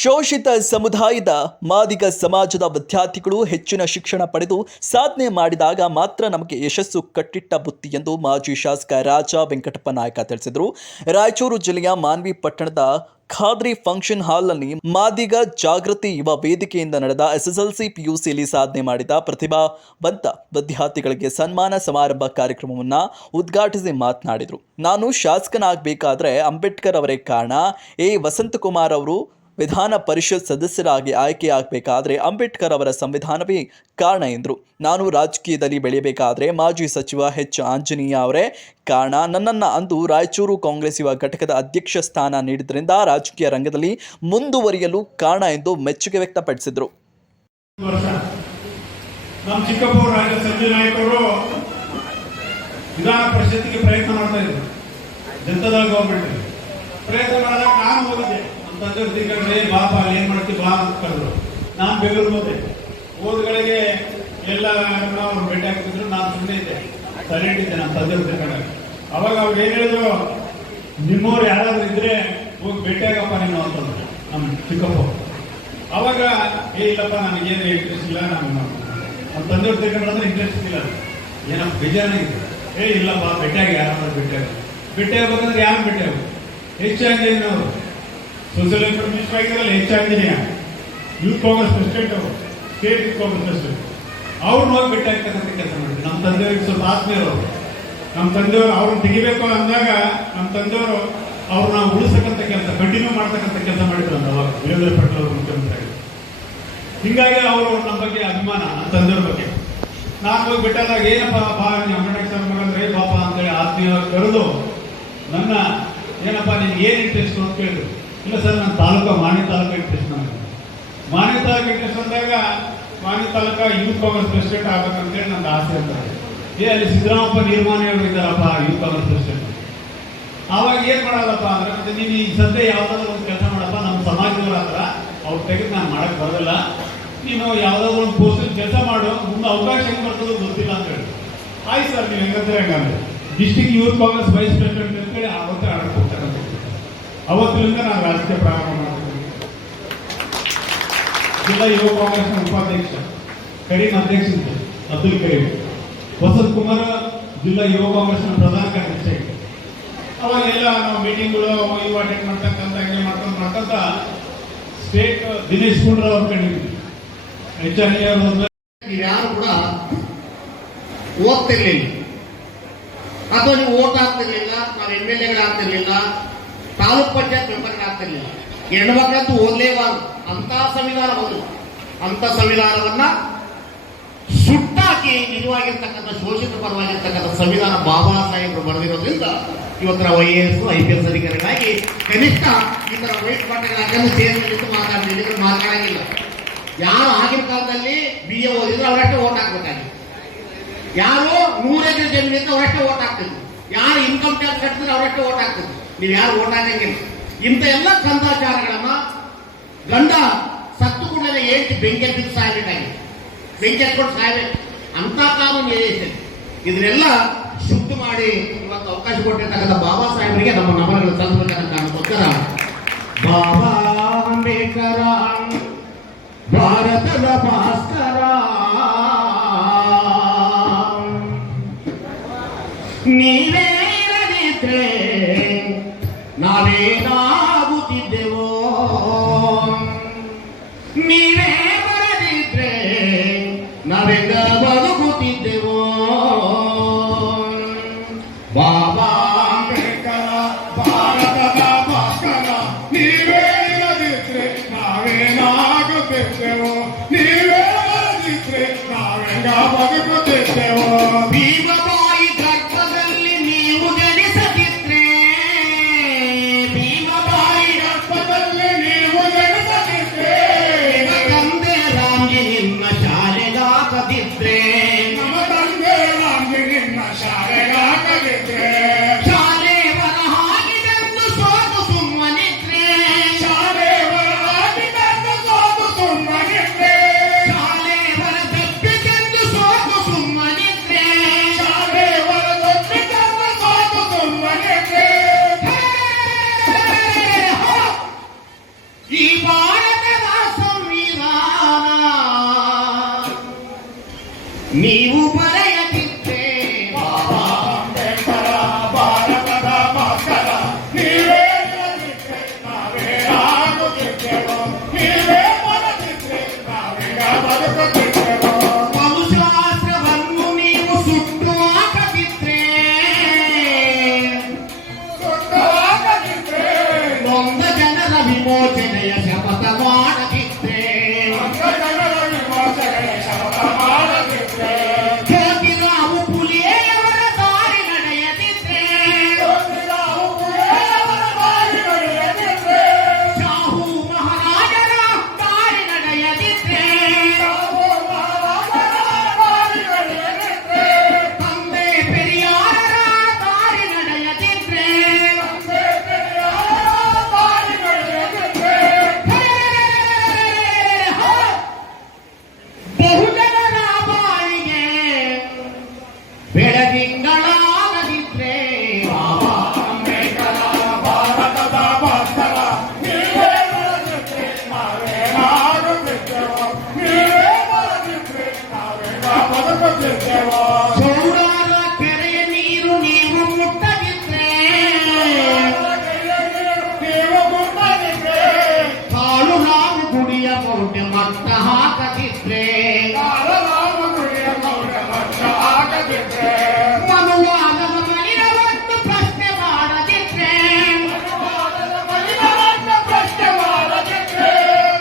ಶೋಷಿತ ಸಮುದಾಯದ ಮಾದಿಗ ಸಮಾಜದ ವಿದ್ಯಾರ್ಥಿಗಳು ಹೆಚ್ಚಿನ ಶಿಕ್ಷಣ ಪಡೆದು ಸಾಧನೆ ಮಾಡಿದಾಗ ಮಾತ್ರ ನಮಗೆ ಯಶಸ್ಸು ಕಟ್ಟಿಟ್ಟ ಬುತ್ತಿ ಎಂದು ಮಾಜಿ ಶಾಸಕ ರಾಜ ವೆಂಕಟಪ್ಪ ನಾಯಕ ತಿಳಿಸಿದರು. ರಾಯಚೂರು ಜಿಲ್ಲೆಯ ಮಾನ್ವಿ ಪಟ್ಟಣದ ಖಾದ್ರಿ ಫಂಕ್ಷನ್ ಹಾಲ್ನಲ್ಲಿ ಮಾದಿಗ ಜಾಗೃತಿ ಯುವ ವೇದಿಕೆಯಿಂದ ನಡೆದ ಎಸ್ಎಸ್ಎಲ್ಸಿ ಪಿಯುಸಿಯಲ್ಲಿ ಸಾಧನೆ ಮಾಡಿದ ಪ್ರತಿಭಾವಂತ ವಿದ್ಯಾರ್ಥಿಗಳಿಗೆ ಸನ್ಮಾನ ಸಮಾರಂಭ ಕಾರ್ಯಕ್ರಮವನ್ನು ಉದ್ಘಾಟಿಸಿ ಮಾತನಾಡಿದರು. ನಾನು ಶಾಸಕನಾಗಬೇಕಾದ್ರೆ ಅಂಬೇಡ್ಕರ್ ಅವರೇ ಕಾರಣ. ವಸಂತಕುಮಾರ್ ಅವರು ವಿಧಾನ ಪರಿಷತ್ ಸದಸ್ಯರಾಗಿ ಆಯ್ಕೆಯಾಗಬೇಕಾದ್ರೆ ಅಂಬೇಡ್ಕರ್ ಅವರ ಸಂವಿಧಾನವೇ ಕಾರಣ ಎಂದರು. ನಾನು ರಾಜಕೀಯದಲ್ಲಿ ಬೆಳೆಯಬೇಕಾದ್ರೆ ಮಾಜಿ ಸಚಿವ ಆಂಜನೇಯ ಅವರೇ ಕಾರಣ. ನನ್ನನ್ನು ಅಂದು ರಾಯಚೂರು ಕಾಂಗ್ರೆಸ್ ಯುವ ಘಟಕದ ಅಧ್ಯಕ್ಷ ಸ್ಥಾನ ನೀಡಿದ್ರಿಂದ ರಾಜಕೀಯ ರಂಗದಲ್ಲಿ ಮುಂದುವರಿಯಲು ಕಾರಣ ಎಂದು ಮೆಚ್ಚುಗೆ ವ್ಯಕ್ತಪಡಿಸಿದರು. ನಮ್ಮ ಚಿಕ್ಕಪ್ಪವರು ರಾಜ ಸಂಜಯ್ ನಾಯಕ್ ಅವರು ವಿಧಾನ ಪರಿಷತ್ಗೆ ಪ್ರಯತ್ನ ಮಾಡ್ತಾ ಇದ್ರು. ಜನತಾದಳ ಗೌರ್ಮೆಂಟ್ ಪ್ರಯತ್ನ ಮಾಡಿದಾಗ ನಾನು ಹೋಗಿದ್ದೆ. ತಂದೆ ಬಾಪ ಅಲ್ಲಿ ಏನ್ ಮಾಡ್ತೀವಿ ಬಾ ಅಂತ ಕರೆದ್ರು. ನಾನು ಬೆಂಗಳೂರು ಹೋದೆ. ಓದ್ಗಳಿಗೆ ಎಲ್ಲ ಅವ್ರು ಭೇಟಿ ಹಾಕ್ತಿದ್ರು. ನಾನು ಸುಮ್ಮನೆ ಇದ್ದೆ, ಸೈಲೆಂಟ್ ಇದ್ದೆ. ನಮ್ಮ ತಂದೆ ತಿಳ್ಕೊಂಡಾಗ ಅವಾಗ ಅವ್ರು ಏನ್ ಹೇಳಿದ್ರು, ನಿಮ್ಮವ್ರು ಯಾರಾದ್ರೂ ಇದ್ರೆ ಹೋಗಿ ಭೇಟಿಯಾಗಪ್ಪ ನೀನು ಅಂತಂದ್ರು ನಮ್ಮ ಚಿಕ್ಕಪ್ಪ. ಅವಾಗ ಇಲ್ಲಪ್ಪ ನನಗೇನು ಇಂಟ್ರೆಸ್ಟ್ ಇಲ್ಲ, ನಮ್ಮ ತಂದೆಯವ್ರು ತಿಳ್ಕೊಂಡ್ರೆ ಇಂಟ್ರೆಸ್ಟ್ ಇಲ್ಲ, ಏನಪ್ಪ ಬೇಜಾರಾಗಿದೆ. ಇಲ್ಲಪ್ಪ ಭೇಟಿಯಾಗಿ ಯಾರಾದ್ರೂ ಭೇಟಿಯಾಗಬೇಕಂದ್ರೆ ಯಾರು ಭೇಟಿಯಾಗ ಹೆಚ್ಚಾಗಿ ನಾವು ಸೋಷಿಯಲ್ ವೆಲ್ಫೇರ್ ಮಿನಿಸ್ಟರ್ ಆಗಿರಲ್ಲ, ಹೆಚ್ಚಾಗಿದೆಯಾ ಯೂತ್ ಕಾಂಗ್ರೆಸ್ ಪ್ರೆಸಿಡೆಂಟ್ ಅವರು, ಸ್ಟೇಟ್ ಯೂತ್ ಕಾಂಗ್ರೆಸ್ ಪ್ರೆಸಿಡೆಂಟ್ ಅವ್ರನ್ನ ಹೋಗಿ ಭೇಟಿ ಆಗ್ತಕ್ಕಂಥ ಕೆಲಸ ಮಾಡಿದ್ರು. ನಮ್ಮ ತಂದೆಯವ್ರಿಗೆ ಸ್ವಲ್ಪ ಆತ್ಮೀಯರು. ನಮ್ಮ ತಂದೆಯವರು ಅವ್ರನ್ನ ತೆಗಿಬೇಕು ಅಂದಾಗ ನಮ್ಮ ತಂದೆಯವರು ಅವ್ರನ್ನ ಉಳಿಸ್ತಕ್ಕಂಥ ಕೆಲಸ, ಕಂಟಿನ್ಯೂ ಮಾಡ್ತಕ್ಕಂಥ ಕೆಲಸ ಮಾಡಿದ್ರು ಅಂತ ಅವಾಗ ವೀರೇಂದ್ರ ಪಟೇಲ್ ಅವರು ಮುಖ್ಯಮಂತ್ರಿ ಆಗಿದ್ರು. ಹಿಂಗಾಗಿ ಅವರು ನಮ್ಮ ಬಗ್ಗೆ ಅಭಿಮಾನ, ನಮ್ಮ ತಂದೆಯವ್ರ ಬಗ್ಗೆ. ನಾನು ಹೋಗಿ ಬಿಟ್ಟಾದಾಗ ಏನಪ್ಪ ಬಾ ಅಂಬೇಡ್ಕರ್ ಮಗಂದ್ರೆ ಬಾಪ ಅಂತೇಳಿ ಆತ್ಮೀಯವಾಗಿ ಕರೆದು ನನ್ನ ಏನಪ್ಪ ನಿಮ್ಗೆ ಏನು ಇಂಟ್ರೆಸ್ಟ್ ಅಂತ ಕೇಳಿದ್ರು. ಇಲ್ಲ ಸರ್, ನನ್ನ ಮಾನ್ಯ ತಾಲೂಕು ಇಂಟ್ರೆಸ್ಟ್. ನನಗೆ ಮಾನ್ಯ ತಾಲೂಕು ಇಂಟ್ರೆಸ್ಟ್ ಅಂದಾಗ ಮಾನ್ಯ ತಾಲೂಕು ಯೂತ್ ಕಾಂಗ್ರೆಸ್ ಪ್ರೆಸಿಡೆಂಟ್ ಆಗ್ಬೇಕಂತೇಳಿ ನನ್ನ ಆಸೆ ಅಂತಾರೆ. ಅಲ್ಲಿ ಸಿದ್ದರಾಮಪ್ಪ ನಿರ್ಮಾಣಿ ಅವರು ಇದ್ದಾರಪ್ಪ ಯೂತ್ ಕಾಂಗ್ರೆಸ್ ಪ್ರೆಸಿಡೆಂಟ್. ಆವಾಗ ಏನ್ ಮಾಡೋದಪ್ಪ ಅಂದ್ರೆ, ಮತ್ತೆ ನೀನು ಈ ಸದ್ಯ ಯಾವ್ದಾದ್ರು ಒಂದು ಕೆಲಸ ಮಾಡಪ್ಪ, ನಮ್ಮ ಸಮಾಜದವ್ರ ಹತ್ರ ಅವ್ರು ತೆಗೆದು ನಾನು ಮಾಡಕ್ ಬರೋದಿಲ್ಲ, ನೀನು ಯಾವ್ದಾದ್ರು ಒಂದು ಪೋಸ್ಟ್ ಕೆಲಸ ಮಾಡು, ಮುಂದೆ ಅವಕಾಶ ಹೆಂಗ್ ಬರ್ತದೋ ಗೊತ್ತಿಲ್ಲ ಅಂತ ಹೇಳಿ. ಆಯ್ತು ಸರ್, ನೀವು ಹೆಂಗಂದ್ರೆ ಹೆಂಗಂದ್ರೆ district youth Congress vice president ಅಂತೇಳಿ ಅವತ್ತೇ ಆಡಕ್ಕೆ ಹೋಗ್ತಾರೆ. ಅವತ್ತಿನಿಂದ ನಾನು ರಾಜಕೀಯ ಪ್ರಾರಂಭ ಮಾಡ್ತೀನಿ. ಜಿಲ್ಲಾ ಯುವ ಕಾಂಗ್ರೆಸ್ನ ಉಪಾಧ್ಯಕ್ಷ, ಕರೀಂ ಅಧ್ಯಕ್ಷ ಅಬ್ದುಲ್ ಕರೀಂ, ವಸಂತ್ ಕುಮಾರ್ ಜಿಲ್ಲಾ ಯುವ ಕಾಂಗ್ರೆಸ್ನ ಪ್ರಧಾನ ಕಾರ್ಯದರ್ಶಿ. ಅವಾಗೆಲ್ಲ ನಾವು ಮೀಟಿಂಗ್ಗಳು ಇವು ಅಟೆಂಡ್ ಮಾಡ್ತಕ್ಕಂಥ ಹಂಗೆ ಮಾಡ್ಕೊಂತ ಸ್ಟೇಟ್ ದಿನೇಶ್ ಗುಂಡ್ರಾವ್ ಅವ್ರು ಕಂಡಿದ್ವಿ. ಯಾರು ಕೂಡ ಓದ್ತಿರ್ಲಿಲ್ಲ ಅಥವಾ ನೀವು ಓಟ್ ಹಾಕ್ತಿರ್ಲಿಲ್ಲ, ನಾವು MLA ಆಗ್ತಿರ್ಲಿಲ್ಲ, ತಾಲೂಕ್ ಪಂಚಾಯತ್ ಮೆಂಬರ್ ಆಗ್ತಿರ್ಲಿಲ್ಲ. ಹೆಣ್ಮಕ್ಳಂತೂ ಓದಲೇಬಾರದು ಅಂತ ಸಂವಿಧಾನ ಬಂದು, ಅಂತ ಸಂವಿಧಾನವನ್ನ ಸುಟ್ಟಾಕಿ ನಿಜವಾಗಿರ್ತಕ್ಕಂಥ ಶೋಷಿತ ಪರವಾಗಿರ್ತಕ್ಕಂಥ ಸಂವಿಧಾನ ಬಾಬಾ ಸಾಹೇಬರು ಬರೆದಿರೋದ್ರಿಂದ ಇವತ್ತರ IAS IPS ಅಧಿಕಾರಿಗಳಾಗಿ ಕನಿಷ್ಠ ಈ ತರ ವೈಟ್ ಪಾಠಗಳಾಗಲು ಸೇರಿದ್ದು ಮಾತಾಡಂಗಿಲ್ಲ. ಯಾರು ಆಗಿನ ಕಾಲದಲ್ಲಿ BA ಓದಿದ್ರೆ ಅವರಷ್ಟೇ ಓಟ್ ಹಾಕ್ಬೇಕಾಗಿ, ಯಾರು 100 ಎಕರೆ ಜಮೀನಿಂದ ಅವರಷ್ಟೇ ಓಟ್ ಹಾಕ್ತಿದ್ರು, ಯಾರು ಇನ್ಕಮ್ ಟ್ಯಾಕ್ಸ್ ಕಟ್ಟಿದ್ರೆ ಅವರಷ್ಟೇ ಓಟ್ ಹಾಕ್ತಿದ್ರು. ನೀವು ಯಾರು ಓಟ್ ಹಾಕಂಗಿಲ್ಲ. ಇಂಥ ಎಲ್ಲ ಕಂದಾಚಾರಗಳನ್ನ ಗಂಡ ಸತ್ತು ಕೂಡಲೇ ಹೇಳ್ತಿ ಬೆಂಕಿ ಹತ್ತಿದ್ದು ಸಾಯ್ಬೇಕಾಗಿ, ಬೆಂಕಿ ಹತ್ಕೊಂಡು ಸಾಯ್ಬೇಕು ಅಂತ ಕಾನೂನು ಇದೆ. ಇದನ್ನೆಲ್ಲ ಶುದ್ಧ ಮಾಡಿ ಇವತ್ತು ಅವಕಾಶ ಕೊಟ್ಟಿರ್ತಕ್ಕಂಥ ಬಾಬಾ ಸಾಹೇಬರಿಗೆ ನಮ್ಮ ನಮನಗಳು ಸಲ್ಲಿಸಬೇಕಂತ ಕಾರಣಕ್ಕೋಸ್ಕರ ಬಾಬಾ ಅಂಬೇಡ್ಕರ ಭಾರತದ ಭಾಸ್ಕರ ನೀವೇ ಇರದಿದ್ರೆ ನಾವೇನಾಗುತ್ತಿದ್ದೆವೋ, ನೀವೇ ಬರದಿದ್ರೆ ನಾವೆಲ್ಲ ಬದುಕುತ್ತಿದ್ದೆವೋ. ಬಾಬಾ ಅಂಬೇಡ್ಕರ ಭಾರತದ ಭಾಸ್ಕರ, ನೀವೇ ಇರದಿದ್ರೆ ನಾವೇನಾಗುತ್ತಿದ್ದೆವೋ, ನೀವೇ ಬರದಿದ್ರೆ ನಾವೆಲ್ಲ ಬದುಕುತ್ತಿದ್ದೆವೋ. ಭೀಮಬಾಯಿ ಗರ್ಭದಲ್ಲಿ ನೀವು ಜನಿಸದಿದ್ರೆ, ಭೀಮಬಾಯಿ ಗರ್ಭದಲ್ಲಿ ನೀವು ಜನಿಸದಿದ್ರೆ, ತಂದೆ ರಾಮ್ಜಿ ನಿನ್ನ ಶಾಲೆಗಾಕದಿದ್ರೆ, ನಮ್ಮ ತಂದೆ ರಾಮ್ಜಿ ನಿನ್ನ ಶಾಲೆಗಾಕದಿದ್ರೆ, ಶಾಲೆ ಬರ ಹಾಕಿದಂದು ಸೋತು ಸುಮ್ಮನಿದ್ರೆ, ಶಾಲೆ ಬರ ಹಾಕಿದಂದು ಸೋತು ಸುಮ್ಮನಿದ್ರೆ, ಶಾಲೆ ಬರ ತಪ್ಪಿದಂದು ಸೋತು ಸುಮ್ಮನಿದ್ರೆ, ನೀವು ಬರೆಯದಿದ್ದರೆ ಬಾಬಾ ಅಂಬೇಡ್ಕರ ಭಾರತದ ಮಕ್ಕಳ ನೀವೇ ಇರದಿದ್ರೆ ನಾವೇನಾಗುತ್ತಿದ್ದೆವು, ನೀವೇ ಬರದಿದ್ರೆ ನಾವೀಗ ಬದುಕುತ್ತಿದ್ದೆವು. ವಂಶಾಸ್ತ್ರವನ್ನು ನೀವು ಸುಟ್ಟು ಹಾಕದಿದ್ರೆ ಸುಟ್ಟವಾಗದಿದ್ರೆ ನೊಂದ ಜನರ ವಿಮೋಚನೆಯ ಶಪಥ ಮಾಡದಿದ್ರೆ ಜನರ ವಿಮೋಚನೆಯ ಶಪಥ ಮಾಡದಿದ್ರೆ ಜ್ಯೋತಿರಾವ್ ಫುಲೆಯವರ ದಾರಿ ನಡೆಯದಿದ್ರೆ ನಾವು ಪುರೇಯವರ ದಾರಿ ನಡೆಯದಿದ್ರೆ ಶಾಹು ಮಹಾರಾಜರ ದಾರಿ ನಡೆಯದಿದ್ರೆ ನಾವು ಮಹಾರಾಜರ ದಾರಿ ನಡೆಯದಿದ್ರೆ ತಂದೆ ಪೆರಿಯಾರರ ದಾರಿ ನಡೆಯದಿದ್ರೆ ತಂದೆ ಪೆರಿಯಾರ ದಾರಿ ನಡೆಯದಿದ್ರೆ ಬಹುಜನರ ಬಾಳಿಗೆ ಬೆಳದಿಂಗಳಾಗದಿದ್ರೆ ಬಾಬಾ ಅಂಬೇಡ್ಕರ ಭಾರತದ ಮಕ್ಕಳ ನೀವೇ ಬರದಿದ್ರೆ ನಾವೇನಾಗುತ್ತಿದ್ದೆವು, ನೀವೇ ಬರದಿದ್ರೆ ನಾವೇಗ ಬದುಕುತ್ತಿದ್ದೆವು. ಚೌಡಾರ ಕೆರೆಯ ನೀರು ನೀವು ಮುಟ್ಟದಿದ್ರೆ ನೀವು ಮುಟ್ಟದಿದ್ರೆ ಕಾಳು ನಾವು ಗುಡಿಯ ಮೌಢ್ಯ ಮಟ್ಟ ಹಾಕದಿದ್ರೆ ಕಾಲರಾಮ ಗುಡಿಯ ಮೌಢ್ಯ ಮಟ್ಟ ಆಗದಿದ್ರೆ